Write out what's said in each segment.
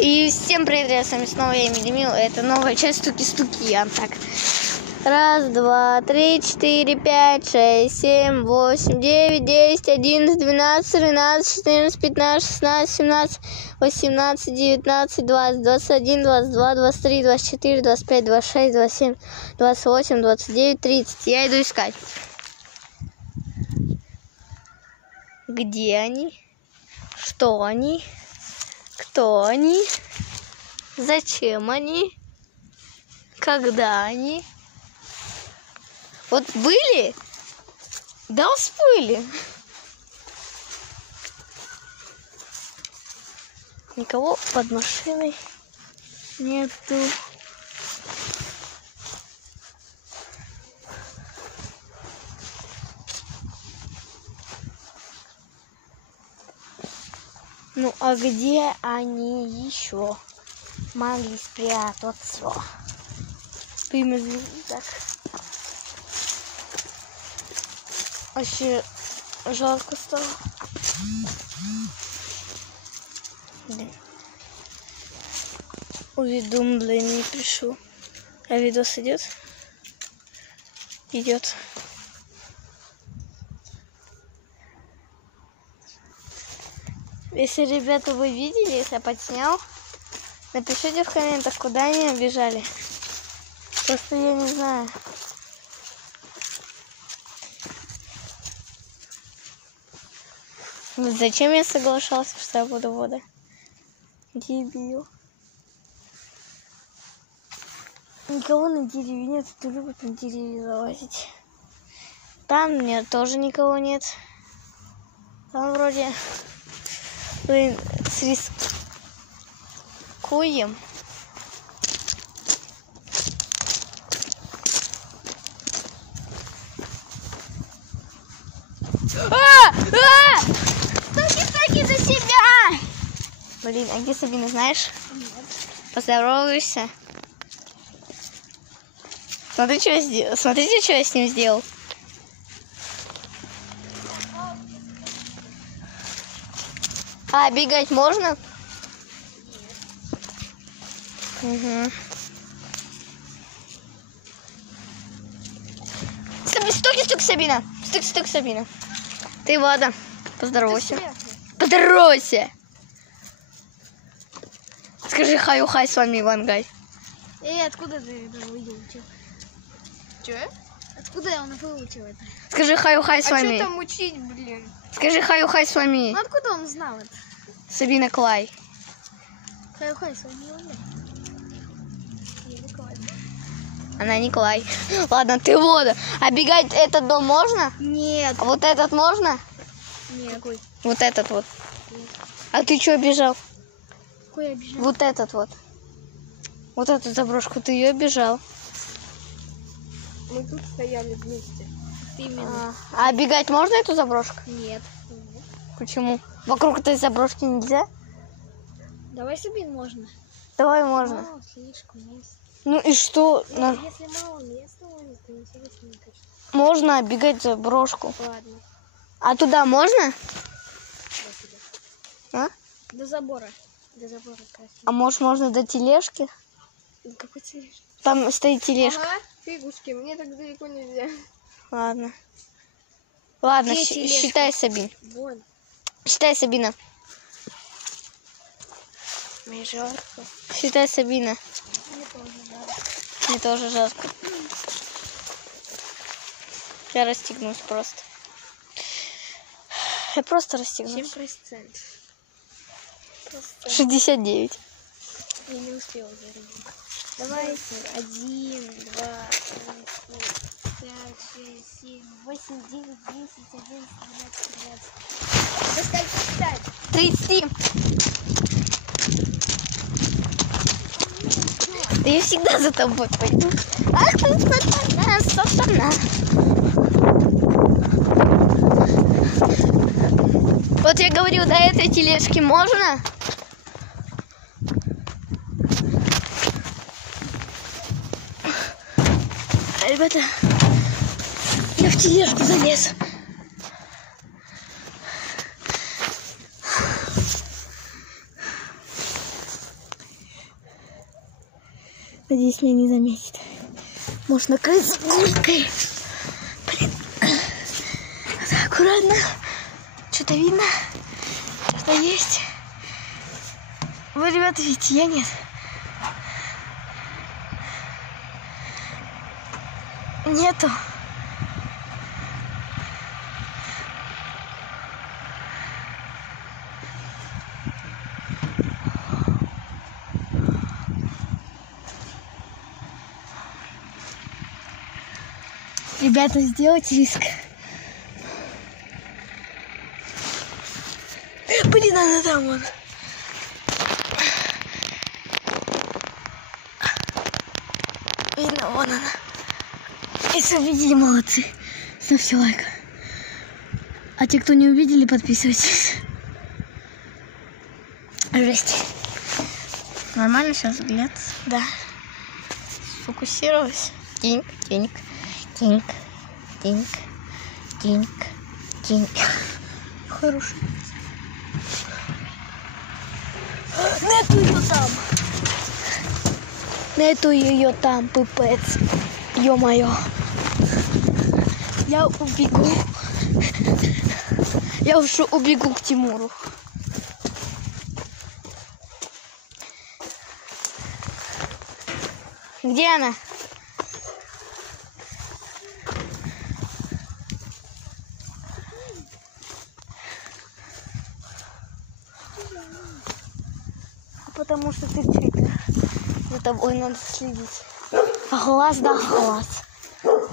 И всем привет, ребят, с вами снова я, Демил. Это новая часть Стуки-стуки. Так. 1, 2, 3, 4, 5, 6, 7, 8, 9, 10, 11, 12, 13, 14, 15, 16, 17, 18, 19, 20, 21, 22, 23, 24, 25, 26, 27, 28, 29, 30. Я иду искать. Где они? Что они? Кто они? Зачем они? Когда они? Вот были? Да всплыли. Никого под машиной нету. Ну а где они еще могли спрятаться? Примерно так. Вообще жарко стало. Уведомление пришло. А видос идет? Идет. Если, ребята, вы видели, если я подснял, напишите в комментах, куда они убежали. Просто я не знаю. Зачем я соглашался, что я буду вода? Дебил. Никого на дереве нет, кто любит на деревья залазить. Там нет, тоже никого нет. Там вроде... Блин, рискуем. Стойте за себя! Блин, а где Сабина, знаешь? Нет. Поздороваешься? Смотрите, что я с ним сделал. А, бегать можно? Угу. Стук, Сабина. Стук, Сабина. Ты Влада. Поздоровайся. Поздоровайся. Скажи хай-хай, с вами Ивангай. Откуда ты это выучил? Че? Откуда он выучил это? Скажи хай-хай с вами. А что там учить, блин? Скажи хай-хай с вами. Ну откуда он знал это? Сабина Клай. Хай-хай с вами Николай. Она Николай. Ладно, ты вода. А бегать этот дом можно? Нет. А вот этот можно? Нет. Какой? Вот этот вот. Нет. А ты что обижал? Какой обижал? Вот этот вот. Вот эту заброшку, ты ее обижал. Мы тут стояли вместе. Именно. А бегать можно эту заброшку? Нет. Почему? Вокруг этой заброшки нельзя? Давай себе можно. Давай можно. Мало, слишком места. Ну и что? Если мало места, то интересно не кажется. Можно бегать заброшку. Ладно. А туда можно? А? До забора. До забора красиво. А может можно до тележки? Какой тележки? Там стоит тележка. Ага, фигушки, мне так далеко нельзя. Ладно. Ладно, считай, Сабин. Вон. Считай, Сабина. Мне жарко. Считай, Сабина. Мне тоже жарко. Мне тоже жарко. Я расстегнусь просто. Я просто расстегнусь. 7%. 69. Я не успела зарядить. Давай. 1, 2, 3, 4, 5, 6, 7, 8, 9, 10, 11, 12, 13. Достать, достать. 30. Да я всегда за тобой пойду. Ах ты, сатана. Вот я говорю, до этой тележки можно? Ребята, я в тележку залез. Надеюсь, меня не заметит. Может, накрыться гулькой. Блин. Так, аккуратно. Что-то видно? Что-то есть? Вы, ребята, видите, я нет. Нету. Ребята, сделайте риск. Блин, она там вон. Видно, вон она. Если увидели, молодцы. Ставьте лайк. А те, кто не увидели, подписывайтесь. Жесть. Нормально сейчас взгляд? Да. Сфокусировалась. Тинк, тинк, тинк, тинк, тинк, тинк. Хороший. Нету ее там. Нету ее там, пипец. Ё-моё. Я убегу. Я уже убегу к Тимуру. Где она? Потому что ты чика. За тобой надо следить. А глаз, да, глаз.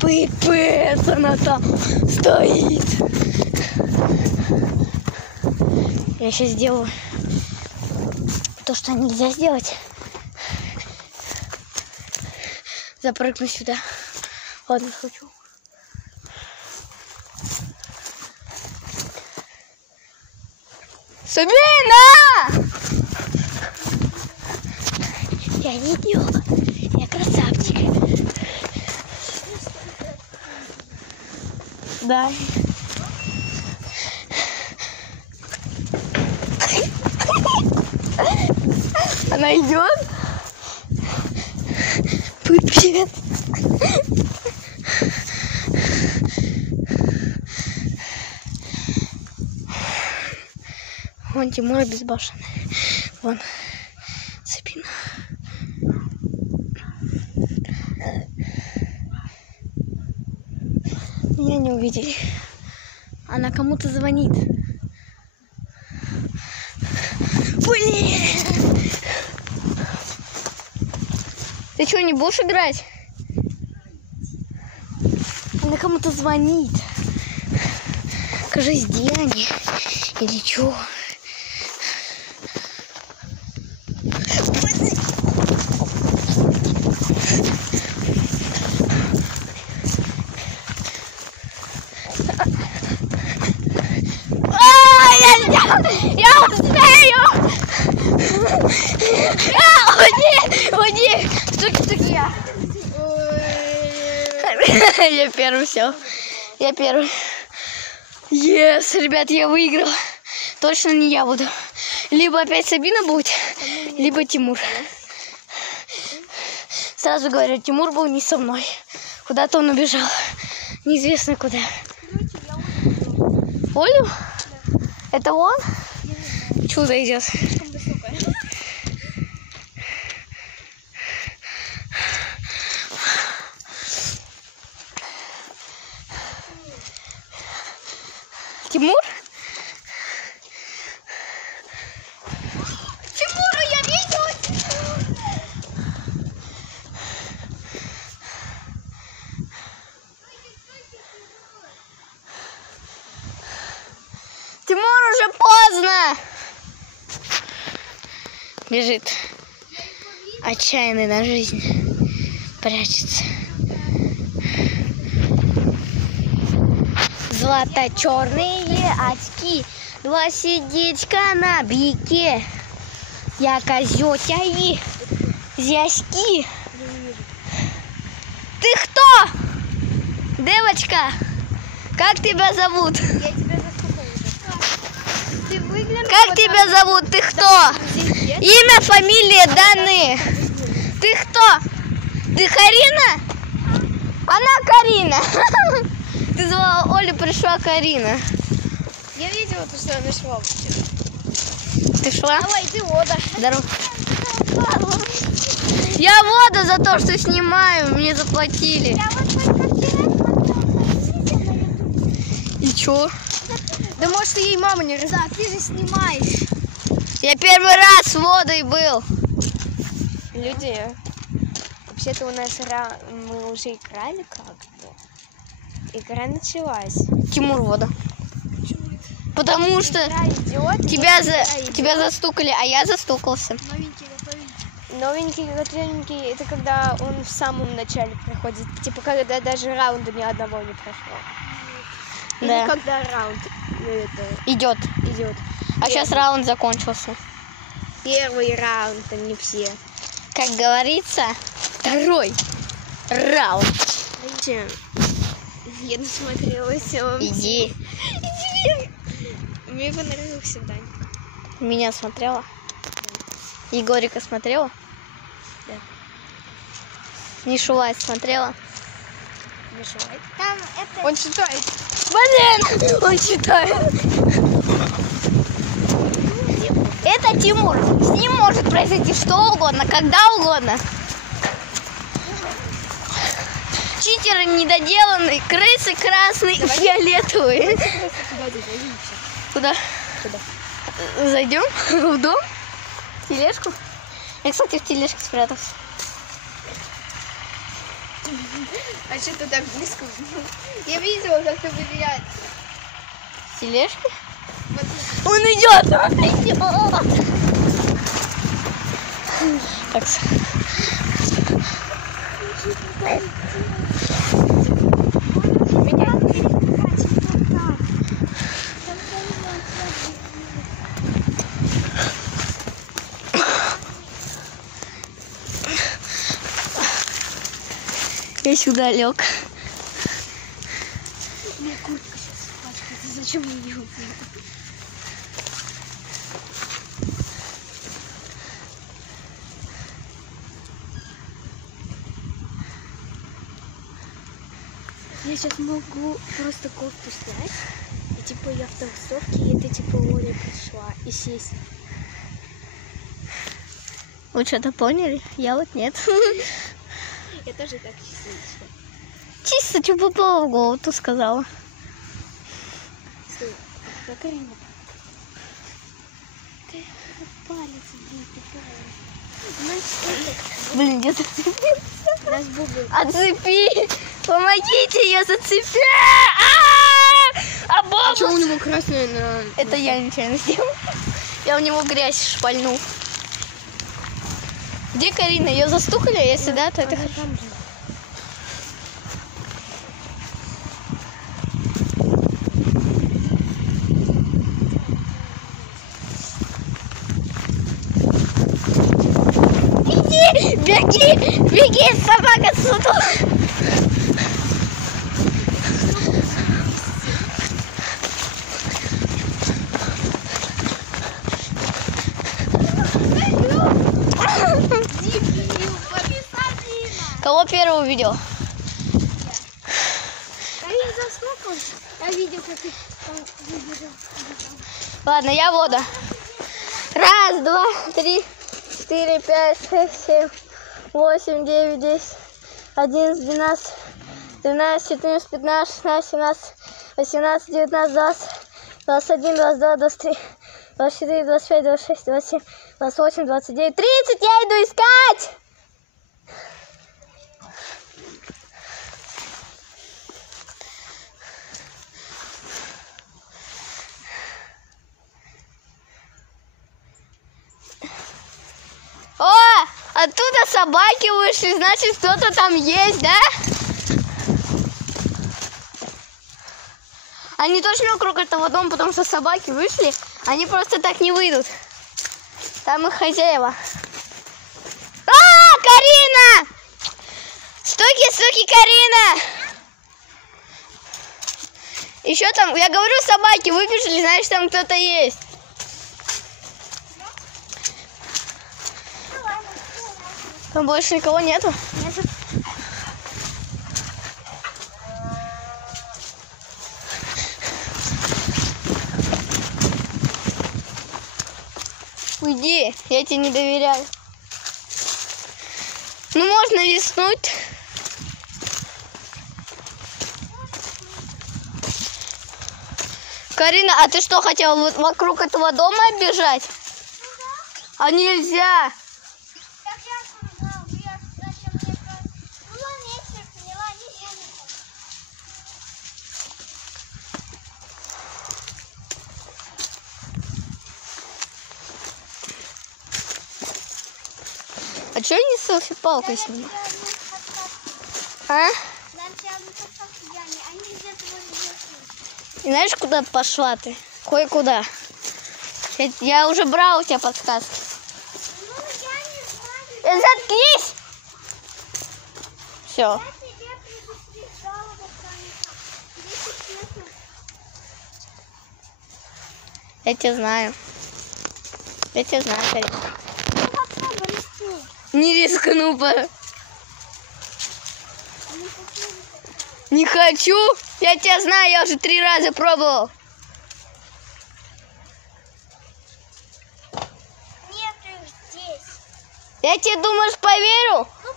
Пипец, она там стоит. Я сейчас сделаю то, что нельзя сделать. Запрыгну сюда. Ладно, хочу. Сабина! Я не идиот. Я красавчик. Да. Она идет. Пипец. Вон Тимур безбашенный. Вон Сабина. Меня не увидели. Она кому-то звонит. Блин! Ты что, не будешь играть? Она кому-то звонит. Кажись, где они? Или что? Я успею! Уйди! Стуки, я! Я первый, все. Я первый. Yes, ребят, я выиграл. Точно не я буду. Либо опять Сабина будет, либо Тимур. Сразу говорю, Тимур был не со мной. Куда-то он убежал. Неизвестно куда. Олю? Это он? Чудо идет. Тимур? Тимуру я видел! Тимур, уже поздно! Бежит. Отчаянный на жизнь. Прячется. Злато-черные очки, два сердечка на бике. Я козётя и зяськи. Ты кто? Девочка, как тебя зовут? Я тебя заскокала. Ты выглянул. Как тебя зовут? Ты кто? Имя, фамилия, данные. Ты кто? Ты Карина? Она Карина. Ты звала Олю, пришла Карина. Я видела, что она шла. Ты шла? Давай, ты вода. Здорово. Я воду за то, что снимаю, мне заплатили. Я вот только вчера смотрела на YouTube. И чё? Да может ей мама не разрешает, ты же снимаешь. Я первый раз с водой был. Люди, вообще-то у нас мы уже играли как-то. Игра началась. Тимур, вода. Потому что Игра идет, тебя застукали, а я застукался. Новенький, готовенький, это когда он в самом начале приходит. Типа, когда даже раунда ни одного не прошло. Или Да. когда раунд Идет. идет. А сейчас раунд закончился. Первый раунд, а не все. Как говорится, второй раунд. Видите, я насмотрелась. Иди. Мне понравился Дань. Меня смотрела? Егорика смотрела? Да. Нишулай смотрела? Мешает. Там это... Он читает. Блин, он читает. Это Тимур. С ним может произойти что угодно, когда угодно. Читеры недоделанные, крысы красные, фиолетовые. Куда? Туда. Зайдем в дом? В тележку? Я, кстати, в тележке спрятался. А что ты так близко? Я видела, как ты выделяешь. В тележке? Он идет! Он идет! Так. Я сюда лег. Мне куртка сейчас пачкается. Зачем мне ее? Я сейчас могу просто кофту снять. И типа я в толстовке, и это типа Оля пришла. И сесть. Вы что-то поняли? Я вот нет. Я тоже так чисто. Чисто, что попало в голову, то сказала. Стой, а Карина? Палец, блин, тупая. Блин, я зацепился. Наш бубл. Отцепи! Помогите, я зацепил! А бомба! Что у него красное на... Это я нечаянно сделал. Я у него грязь шпальнул. Где Карина? Ее застукали, а если да, то это... там же. Иди! Беги! Беги, собака сутула! Кого первого увидел? Карина застукалась. Я видел, как ты выбежал. Ладно, я вода. Раз, два, три, 4, 5, 6, 7, 8, 9, 10, 11, 12, 13, 14, 15, 16, 17, 18, 19, 20, 21, 22, 23, 24, 25, 26, 27, 28, 29, 30. Я иду искать! О, оттуда собаки вышли, значит, кто-то там есть, да? Они точно вокруг этого дома, потому что собаки вышли, они просто так не выйдут. Там их хозяева. А, Карина! Стойки, стойки, Карина! Еще там, я говорю, собаки выбежали, значит, там кто-то есть. Там больше никого нету? Уйди, я тебе не доверяю. Ну, можно рискнуть. Карина, а ты что, хотела вот вокруг этого дома оббежать? А нельзя. Так я сказала, зачем мне кажется. Ну ладно, я теперь поняла, нельзя. А чё не селфи-палкой с ним? А? И знаешь, куда пошла ты? Кое-куда. Я уже брала у тебя подсказки. Ну, я не знаю. Заткнись! Все. Я тебе предупреждала, Я тебя знаю. Я тебя знаю, Карина. Ну, попробуй, рискни. Не рискну, Не хочу. Я тебя знаю, я уже 3 раза пробовал. Нет их здесь. Я тебе, думаешь, поверю? Ну,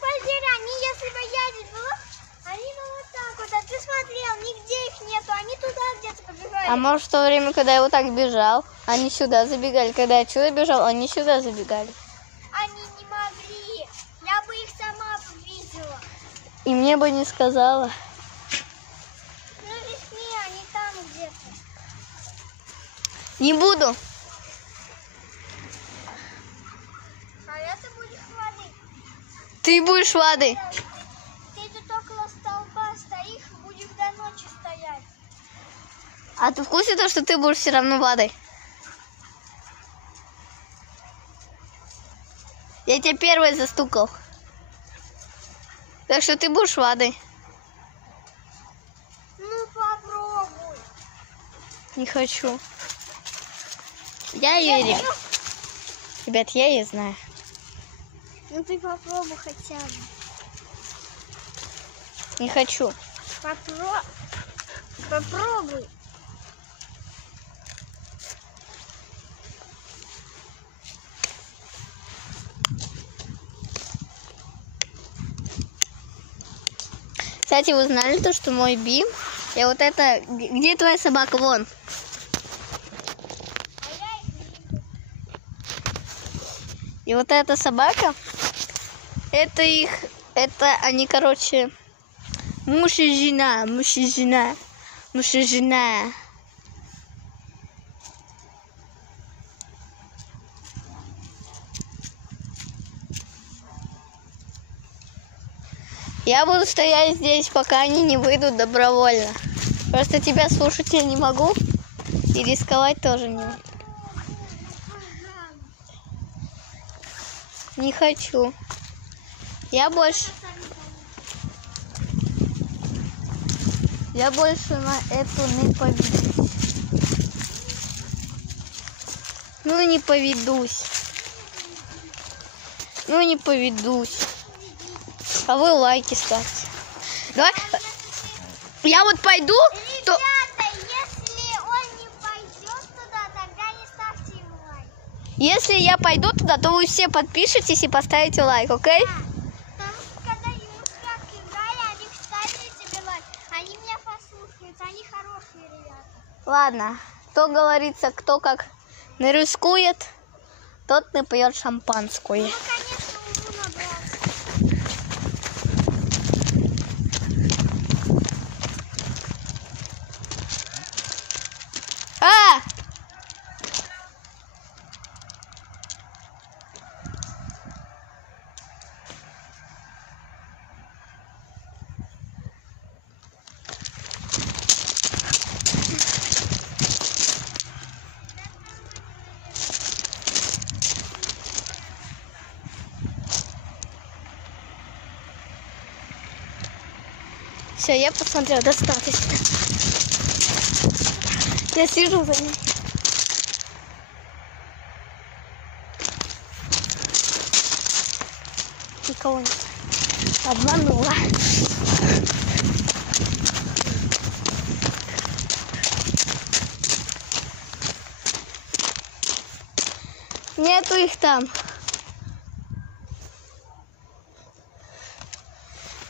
поверь, они, если бы я здесь была, они бы вот так вот. А ты смотрел, нигде их нету. Они туда где-то побежали. А может, в то время, когда я вот так бежал, они сюда забегали. Когда я сюда бежал, они сюда забегали. Они не могли. Я бы их сама увидела. И мне бы не сказала. Ну, рискни, они там где-то. Не буду. А это будешь воды. Ты будешь воды. Ты тут около столба стоишь, будешь до ночи стоять. А ты в курсе того, что ты будешь все равно водой? Я тебя первый застукал. Так что ты будешь водой. Ну, попробуй. Не хочу. Я ее верю. Ребят, я ее знаю. Ну, ты попробуй хотя бы. Не хочу. Попробуй. Кстати, вы знали то, что мой Бим... И вот это... Где твоя собака? Вон. И вот эта собака... Это их... Это они, короче... Муж и жена. Муж и жена. Муж и жена. Я буду стоять здесь, пока они не выйдут добровольно. Просто тебя слушать я не могу. И рисковать тоже не могу. Не хочу. Я больше на эту не поведусь. Ну не поведусь. Ну не поведусь. А вы лайки ставьте. Давай. Я вот пойду, то... Ребята, если он не пойдет туда, тогда не ставьте ему лайк. Если я пойду туда, то вы все подпишитесь и поставите лайк, окей? Да. Потому что когда ему шляпки играли, они вставили тебе лайк. Они меня послушаются, они хорошие ребята. Ладно, то говорится, кто как не рискует, тот не пьет шампанское. Ну, конечно, уму набрался. А! Все, я посмотрела, достаточно. Я сижу за ней. Никого нет. Обманула. Не нету их там.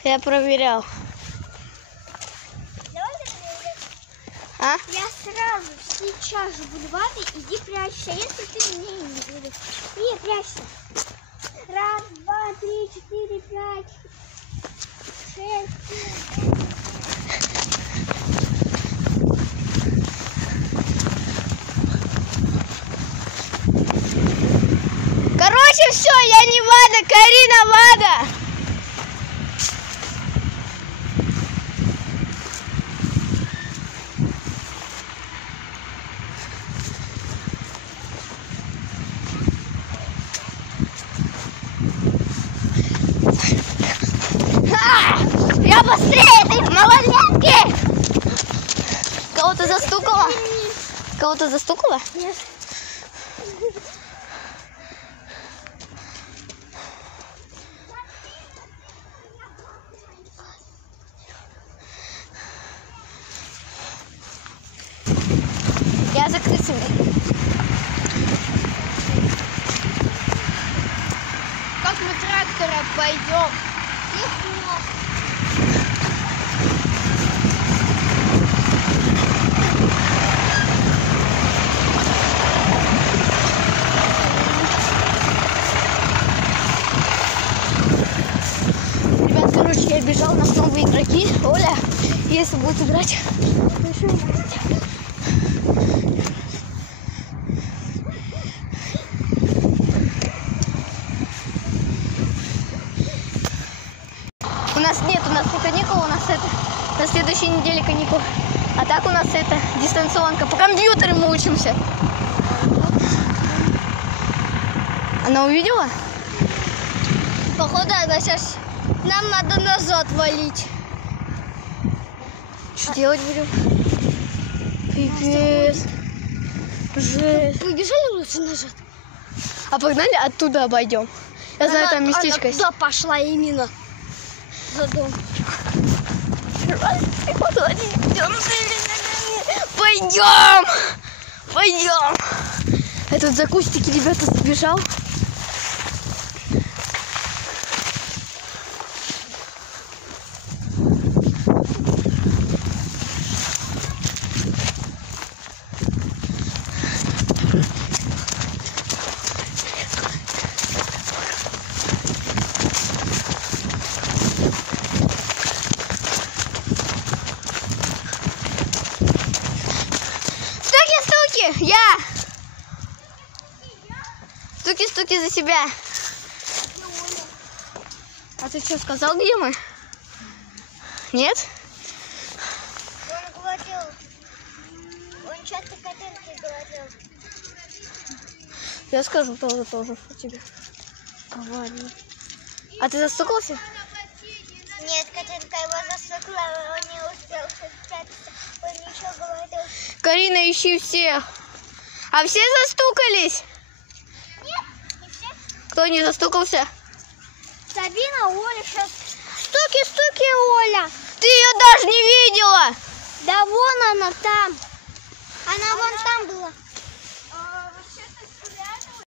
Я проверял. А? Я сразу сейчас же буду ваты, иди прячься, если ты меня не будешь. И прячься. 1, 2, 3, 4, 5, 6, 7. Короче, все, я не Вада, Карина Вада. Я быстрее этой малолетки! Кого-то застукала? Кого-то застукала? Нет. Я за крысами. Как мы трактора пойдем? Ребят, короче, я бежал, у нас новые игроки. Оля, если будет играть, напиши. У нас не каникулы, у нас это на следующей неделе каникулы. А так у нас это дистанционка. По компьютеру мы учимся. Она увидела? Походу, она сейчас... Нам надо назад валить. Что делать будем? Пипец. Жесть. Побежали лучше назад. А погнали оттуда обойдем. Я знаю, там местечко есть. Она туда пошла именно. За дом. Пойдем! Пойдем! Этот за кустики, ребята, сбежал. Я! Стуки-стуки за себя. А ты что, сказал, где мы? Нет? Он говорил, он что-то картинки говорил. Я скажу тоже что тебе. Говори. А ты застукался? Нет, Катенька его застукала, он не успел спрятаться. Он ничего говорил. Карина, ищи всех. А все застукались? Нет, не все. Кто не застукался? Сабина, Оля сейчас. Стуки-стуки, Оля. Ты ее даже не видела. Да вон она там. Она вон там была.